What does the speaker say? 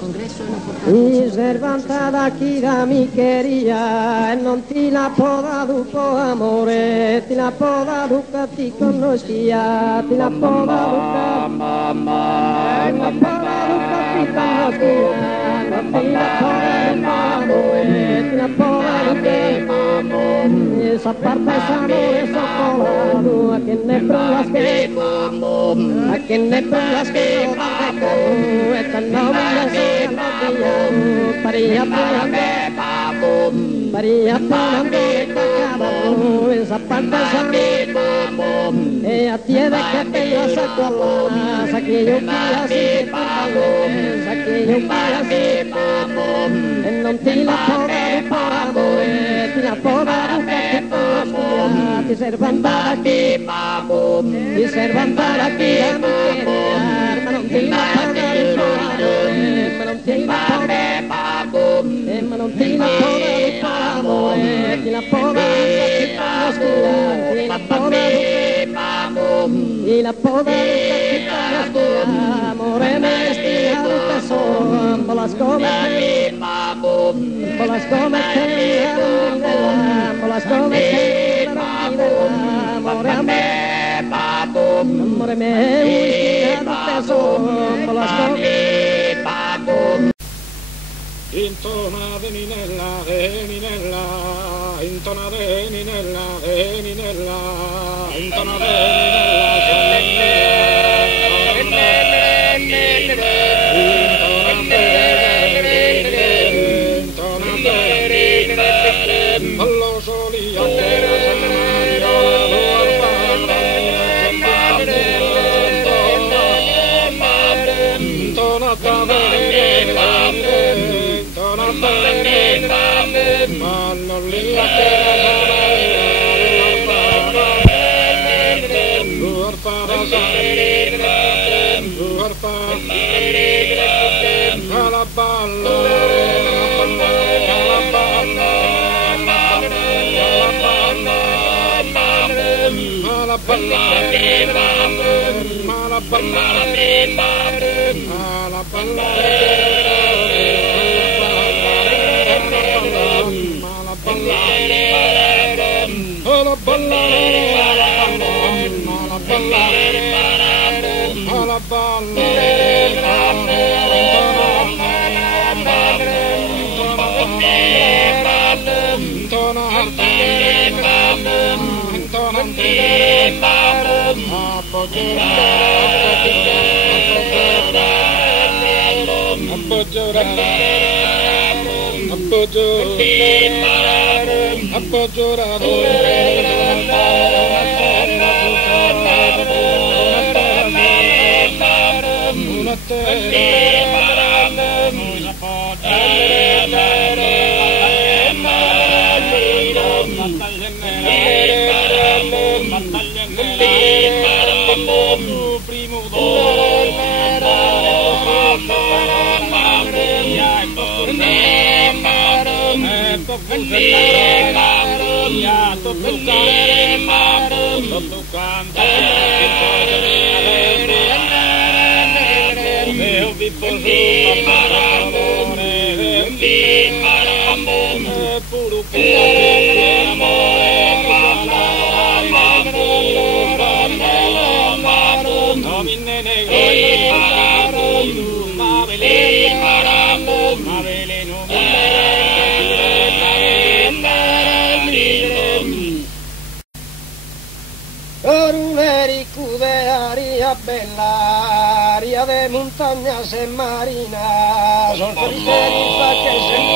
Mi servanta da chi da micheria e non ti la poda duco amore, ti la poda duca ti conoscia, ti la poda duca mamma, ti la poda duca ti conoscia, non ti la poda duca amore, ti la poda duca esa parte es amore socolado, a quien ne pruebas que a quien ne pruebas que no te dejo, esta novia se Paria pulando de cacao, esa parte ella tiene que te saco las, aquello que así te aquello que así non ti la poda di pavo, ti la poda di pavo, ti serve andare qui, ti serve andare qui a migliorare, ma non ti la poda di pavo, ma non ti la poda, ma non ti la poda di pavo, ti la poda di pavo, ti la poda di pavo, ti la poda di pavo, amore me stia un tesoro, con la scomette, con la scomette, con la scomette, amore a me, amore me, un tesoro, con la scomette. Intona de Ninella, intona de Ninella, intona de allo solía bella aria de montañas en marinas, son felices que se